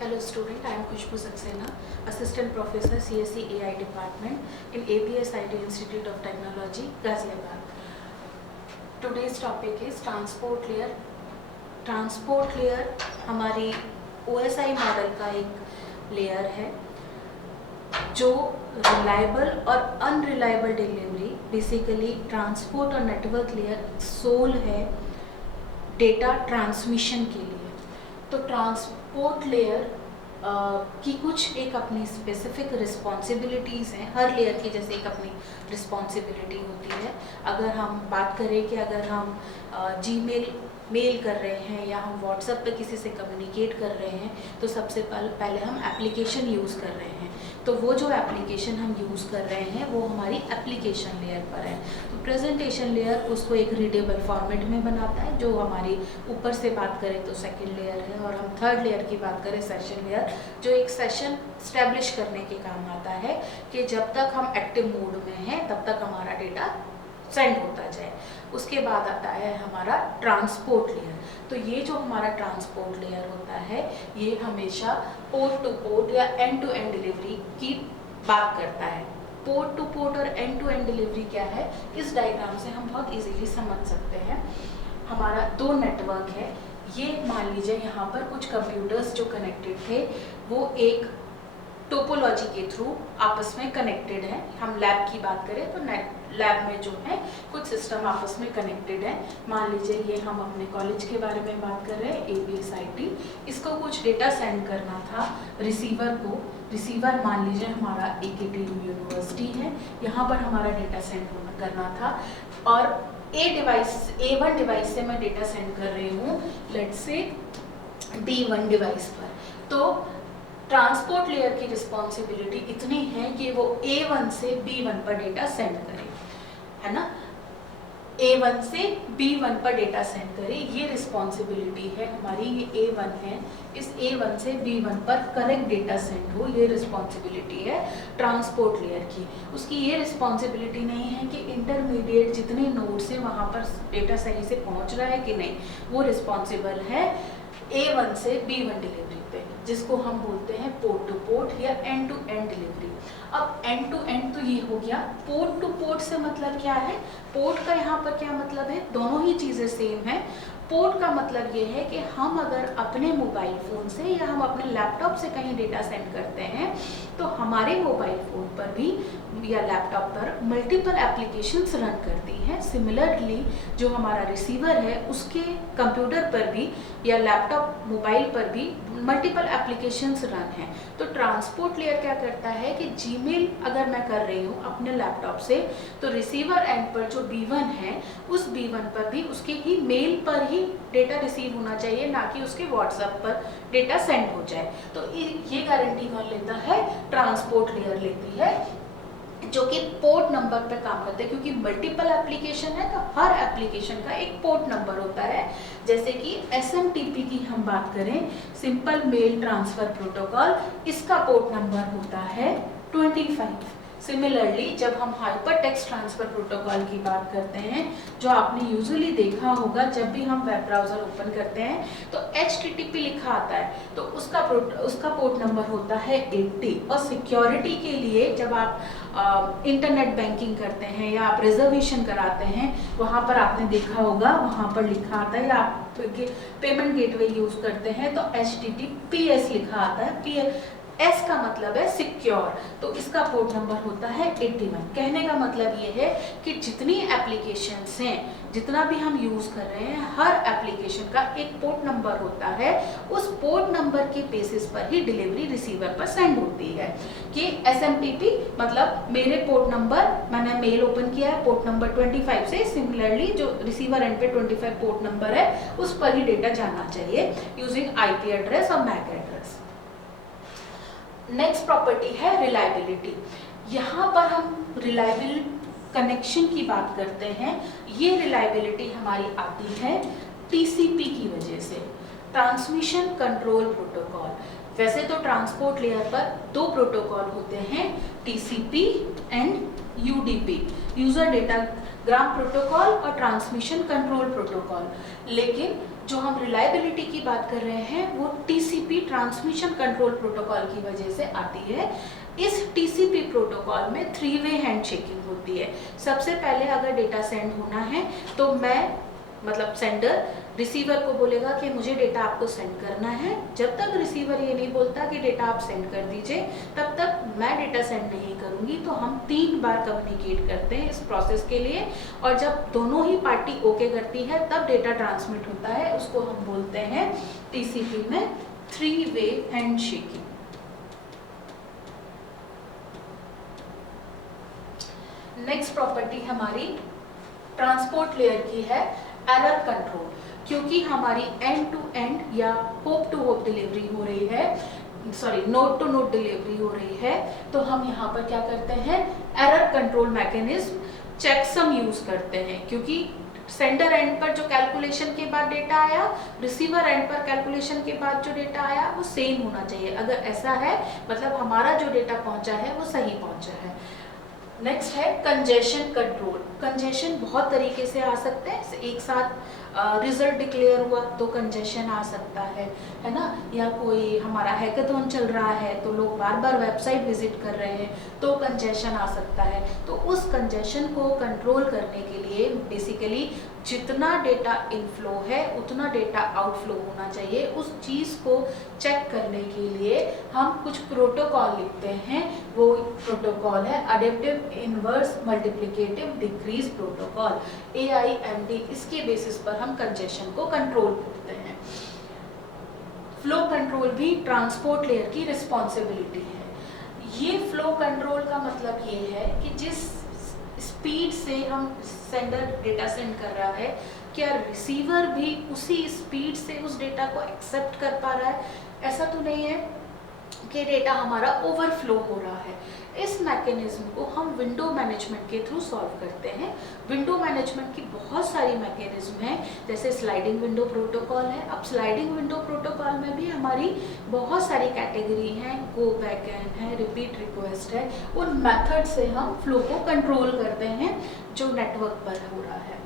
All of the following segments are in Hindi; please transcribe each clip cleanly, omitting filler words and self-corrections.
Hello student, I am Khushbu Saxena, Assistant Professor CSE AI Department in APS IT Institute of Technology, Ghaziabad. Today's topic is Transport Layer. Transport Layer हमारी OSI मॉडल का एक लेयर है जो रिलायबल और अनरिलायबल डिलीवरी, बेसिकली ट्रांसपोर्ट और नेटवर्क लेयर सोल है डेटा ट्रांसमिशन के लिए। तो ट्रांसपोर्ट लेयर की कुछ एक अपनी स्पेसिफिक रिस्पॉन्सिबिलिटीज़ हैं। हर लेयर की जैसे एक अपनी रिस्पॉन्सिबिलिटी होती है। अगर हम बात करें कि अगर हम जीमेल मेल कर रहे हैं या हम व्हाट्सएप पे किसी से कम्युनिकेट कर रहे हैं तो सबसे पहले हम एप्लीकेशन यूज़ कर रहे हैं। तो वो जो एप्लीकेशन हम यूज़ कर रहे हैं वो हमारी एप्लीकेशन लेयर पर है। तो प्रेजेंटेशन लेयर उसको एक रीडेबल फॉर्मेट में बनाता है, जो हमारी ऊपर से बात करें तो सेकंड लेयर है। और हम थर्ड लेयर की बात करें सेशन लेयर, जो एक सेशन स्टैब्लिश करने के काम आता है कि जब तक हम एक्टिव मोड में हैं तब तक हमारा डेटा सेंड होता जाए। उसके बाद आता है हमारा ट्रांसपोर्ट लेयर। तो ये जो हमारा ट्रांसपोर्ट लेयर होता है ये हमेशा पोर्ट टू पोर्ट या एंड टू एंड डिलीवरी की बात करता है। पोर्ट टू पोर्ट और एंड टू एंड डिलीवरी क्या है, इस डायग्राम से हम बहुत इजीली समझ सकते हैं। हमारा दो नेटवर्क है, ये मान लीजिए यहाँ पर कुछ कंप्यूटर्स जो कनेक्टेड थे वो एक टोपोलॉजी के थ्रू आपस में कनेक्टेड है। हम लैब की बात करें तो लैब में जो है कुछ सिस्टम आपस में कनेक्टेड है। मान लीजिए ये हम अपने कॉलेज के बारे में बात कर रहे हैं, APS IT। इसको कुछ डेटा सेंड करना था रिसीवर को। रिसीवर मान लीजिए हमारा AKTU यूनिवर्सिटी है, यहाँ पर हमारा डेटा सेंड करना था। और A1 डिवाइस से मैं डेटा सेंड कर रही हूँ लेट्स से B1 डिवाइस पर। तो ट्रांसपोर्ट लेयर की रिस्पॉन्सिबिलिटी इतनी है कि वो A1 से B1 पर डेटा सेंड करे, है ना। A1 से B1 पर डेटा सेंड करे, ये रिस्पॉन्सिबिलिटी है हमारी। ये A1 है, इस A1 से B1 पर करेक्ट डेटा सेंड हो, ये रिस्पॉन्सिबिलिटी है ट्रांसपोर्ट लेयर की। उसकी ये रिस्पॉन्सिबिलिटी नहीं है कि इंटरमीडिएट जितने नोड्स हैं वहाँ पर डेटा सही से पहुँच रहा है कि नहीं। वो रिस्पॉन्सिबल है A1 से B1 डिलीवरी पे, जिसको हम बोलते हैं पोर्ट टू पोर्ट या एंड टू एंड डिलीवरी। अब एंड टू एंड तो ये हो गया। पोर्ट टू पोर्ट से मतलब क्या है, पोर्ट का यहाँ पर क्या मतलब है, दोनों ही चीज़ें सेम है। पोर्ट का मतलब ये है कि हम अगर अपने मोबाइल फ़ोन से या हम अपने लैपटॉप से कहीं डेटा सेंड करते हैं तो हमारे मोबाइल फ़ोन पर भी या लैपटॉप पर मल्टीपल एप्लीकेशंस रन करती हैं। सिमिलरली जो हमारा रिसीवर है उसके कंप्यूटर पर भी या लैपटॉप मोबाइल पर भी मल्टीपल एप्लीकेशंस रन हैं। तो ट्रांसपोर्ट लेयर क्या करता है कि जीमेल अगर मैं कर रही हूँ अपने लैपटॉप से तो रिसीवर एंड पर जो B1 है उस B1 पर भी उसके ही मेल पर ही डेटा रिसीव होना चाहिए, ना कि उसके व्हाट्सएप पर डेटा सेंड हो जाए। तो ये गारंटी कौन लेता है, ट्रांसपोर्ट लेयर लेती है, जो कि पोर्ट नंबर पे काम करते हैं। क्योंकि मल्टीपल एप्लीकेशन है तो हर एप्लीकेशन का एक पोर्ट नंबर होता है। जैसे कि SMTP की हम बात करें, सिंपल मेल ट्रांसफर प्रोटोकॉल, इसका पोर्ट नंबर होता है 25। सिमिलरली जब हम हाइपर टेक्स्ट ट्रांसफर प्रोटोकॉल की बात करते हैं, जो आपने यूजुअली देखा होगा जब भी हम वेब ब्राउज़र ओपन करते हैं तो HTTP लिखा आता है, तो उसका पोर्ट नंबर होता है 80। और सिक्योरिटी के लिए जब आप इंटरनेट बैंकिंग करते हैं या आप रिजर्वेशन कराते हैं, वहाँ पर आपने देखा होगा वहाँ पर लिखा आता है, या आप पेमेंट गेटवे यूज़ करते हैं तो HTTPS लिखा आता है। S का मतलब है सिक्योर, तो इसका पोर्ट नंबर होता है 81। कहने का मतलब ये है कि जितनी एप्लीकेशंस हैं, जितना भी हम यूज़ कर रहे हैं, हर एप्लीकेशन का एक पोर्ट नंबर होता है। उस पोर्ट नंबर के बेसिस पर ही डिलीवरी रिसीवर पर सेंड होती है। कि SMTP मतलब मेरे पोर्ट नंबर, मैंने मेल ओपन किया है पोर्ट नंबर 25 से, सिमिलरली जो रिसीवर एंड पे 25 पोर्ट नंबर है उस पर ही डेटा जाना चाहिए यूजिंग IP एड्रेस और MAC एड्रेस। नेक्स्ट प्रॉपर्टी है रिलायबिलिटी। यहाँ पर हम रिलायबल कनेक्शन की बात करते हैं। ये रिलायबिलिटी हमारी आती है TCP की वजह से, ट्रांसमिशन कंट्रोल प्रोटोकॉल। वैसे तो ट्रांसपोर्ट लेयर पर दो प्रोटोकॉल होते हैं, TCP and UDP, user datagram protocol और ट्रांसमिशन कंट्रोल प्रोटोकॉल। लेकिन जो हम रिलायबिलिटी की बात कर रहे हैं वो TCP ट्रांसमिशन कंट्रोल प्रोटोकॉल की वजह से आती है। इस टीसीपी प्रोटोकॉल में 3 वे हैंडशेकिंग होती है। सबसे पहले अगर डेटा सेंड होना है तो मैं मतलब सेंडर रिसीवर को बोलेगा कि मुझे डेटा आपको सेंड करना है। जब तक रिसीवर ये नहीं बोलता कि डेटा आप सेंड कर दीजिए, तब तक मैं डेटा सेंड नहीं करूंगी। तो हम 3 बार कम्युनिकेट करते हैं इस प्रोसेस के लिए, और जब दोनों ही पार्टी ओके करती है तब डेटा ट्रांसमिट होता है। उसको हम बोलते हैं टीसीपी में 3 वे हैंडशेकिंग। नेक्स्ट प्रॉपर्टी हमारी ट्रांसपोर्ट लेयर की है एरर कंट्रोल। क्योंकि हमारी एंड टू एंड या होप टू होप डिलीवरी हो रही है, sorry node to node delivery हो रही है, तो हम यहाँ पर क्या करते हैं, error control mechanism checksum use करते हैं। क्योंकि सेंडर एंड पर जो कैलकुलेशन के बाद डेटा आया, रिसीवर एंड पर कैलकुलेशन के बाद जो डेटा आया वो सेम होना चाहिए। अगर ऐसा है मतलब हमारा जो डेटा पहुंचा है वो सही पहुंचा है। नेक्स्ट है कंजेशन कंट्रोल। कंजेशन बहुत तरीके से आ सकते हैं। एक साथ रिजल्ट डिक्लेयर हुआ तो कंजेशन आ सकता है ना, या कोई हमारा हैकाथॉन चल रहा है तो लोग बार बार वेबसाइट विजिट कर रहे हैं तो कंजेशन आ सकता है। तो उस कंजेशन को कंट्रोल करने के लिए बेसिकली जितना डेटा इनफ्लो है उतना डेटा आउटफ्लो होना चाहिए। उस चीज़ को चेक करने के लिए हम कुछ प्रोटोकॉल लिखते हैं। वो प्रोटोकॉल है adaptive inverse multiplicative decrease protocol, AIMD। इसके बेसिस पर हम कंजेशन को कंट्रोल करते हैं। फ्लो कंट्रोल भी ट्रांसपोर्ट लेयर की रिस्पॉन्सिबिलिटी है। ये फ्लो कंट्रोल का मतलब ये है कि जिस स्पीड से हम सेंडर डेटा सेंड कर रहा है, क्या रिसीवर भी उसी स्पीड से उस डेटा को एक्सेप्ट कर पा रहा है। ऐसा तो नहीं है कि डेटा हमारा ओवरफ्लो हो रहा है। इस मैकेनिज्म को हम विंडो मैनेजमेंट के थ्रू सॉल्व करते हैं। विंडो मैनेजमेंट की बहुत सारी मैकेनिज्म हैं, जैसे स्लाइडिंग विंडो प्रोटोकॉल है। अब स्लाइडिंग विंडो प्रोटोकॉल में भी हमारी बहुत सारी कैटेगरी हैं, गो बैकएंड है, रिपीट रिक्वेस्ट है। उन मेथड से हम फ्लो को कंट्रोल करते हैं जो नेटवर्क पर हो रहा है।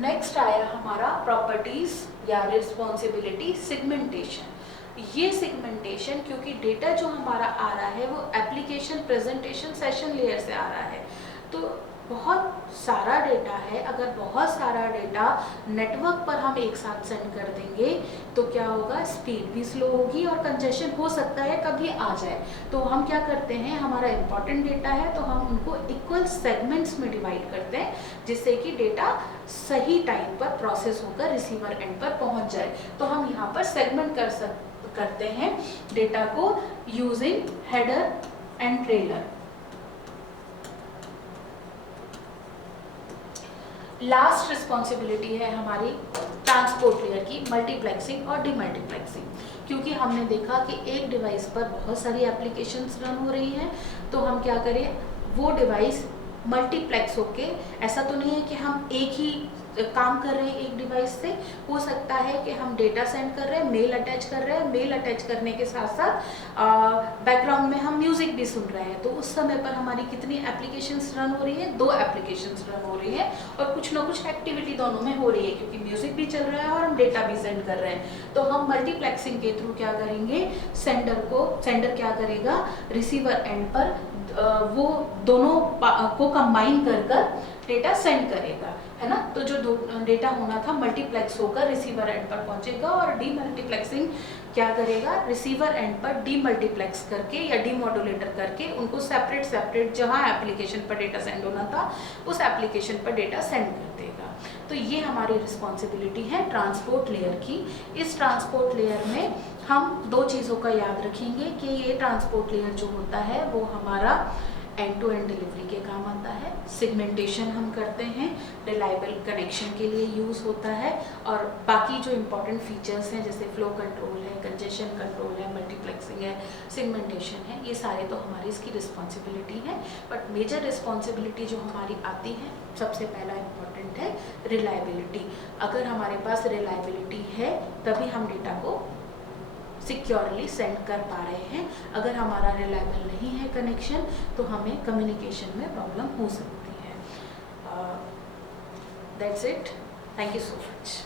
नेक्स्ट आया हमारा प्रॉपर्टीज या रिस्पॉन्सिबिलिटी सेगमेंटेशन। ये सेगमेंटेशन क्योंकि डेटा जो हमारा आ रहा है वो एप्लीकेशन प्रेजेंटेशन सेशन लेयर से आ रहा है, तो बहुत सारा डेटा है। अगर बहुत सारा डेटा नेटवर्क पर हम एक साथ सेंड कर देंगे तो क्या होगा, स्पीड भी स्लो होगी और कंजेशन हो सकता है कभी आ जाए। तो हम क्या करते हैं, हमारा इंपॉर्टेंट डेटा है तो हम उनको इक्वल सेगमेंट्स में डिवाइड करते हैं, जिससे कि डेटा सही टाइम पर प्रोसेस होकर रिसीवर एंड पर पहुंच जाए। तो हम यहाँ पर सेगमेंट करते हैं डेटा को using header and trailer. Last responsibility है हमारी ट्रांसपोर्ट लेयर की, मल्टीप्लेक्सिंग और डीमल्टीप्लेक्सिंग। क्योंकि हमने देखा कि एक डिवाइस पर बहुत सारी एप्लीकेशंस रन हो रही हैं, तो हम क्या करें, वो डिवाइस मल्टीप्लेक्स होके, ऐसा तो नहीं है कि हम एक ही काम कर रहे हैं एक डिवाइस से। हो सकता है कि हम डेटा सेंड कर रहे हैं, मेल अटैच कर रहे हैं, मेल अटैच करने के साथ साथ बैकग्राउंड में हम म्यूजिक भी सुन रहे हैं। तो उस समय पर हमारी कितनी एप्लीकेशंस रन हो रही है, 2 एप्लीकेशंस रन हो रही है, और कुछ ना कुछ एक्टिविटी दोनों में हो रही है, क्योंकि म्यूजिक भी चल रहा है और हम डेटा भी सेंड कर रहे हैं। तो हम मल्टीप्लेक्सिंग के थ्रू क्या करेंगे, सेंडर क्या करेगा, रिसीवर एंड पर वो दोनों को कंबाइन कर डेटा सेंड करेगा, है ना। तो जो डेटा होना था मल्टीप्लेक्स होकर रिसीवर एंड पर पहुंचेगा, और डीमल्टीप्लेक्सिंग क्या करेगा, रिसीवर एंड पर डीमल्टीप्लेक्स करके या डीमॉड्यूलेटर करके उनको सेपरेट जहां एप्लीकेशन पर डेटा सेंड होना था उस एप्लीकेशन पर डेटा सेंड कर देगा। तो ये हमारी रिस्पॉन्सिबिलिटी है ट्रांसपोर्ट लेयर की। इस ट्रांसपोर्ट लेयर में हम 2 चीज़ों का याद रखेंगे कि ये ट्रांसपोर्ट लेयर जो होता है वो हमारा एंड टू एंड डिलीवरी के काम आता है। सेगमेंटेशन हम करते हैं, रिलायबल कनेक्शन के लिए यूज़ होता है, और बाकी जो इम्पोर्टेंट फीचर्स हैं जैसे फ्लो कंट्रोल है, कंजेशन कंट्रोल है, मल्टीप्लेक्सिंग है, सेगमेंटेशन है, ये सारे तो हमारी इसकी रिस्पॉन्सिबिलिटी है। बट मेजर रिस्पॉन्सिबिलिटी जो हमारी आती है, सबसे पहला इम्पॉर्टेंट है रिलायबिलिटी। अगर हमारे पास रिलायबिलिटी है तभी हम डेटा को सिक्योरली सेंड कर पा रहे हैं। अगर हमारा रिलायबल नहीं है कनेक्शन तो हमें कम्युनिकेशन में प्रॉब्लम हो सकती है। That's it, thank you so much.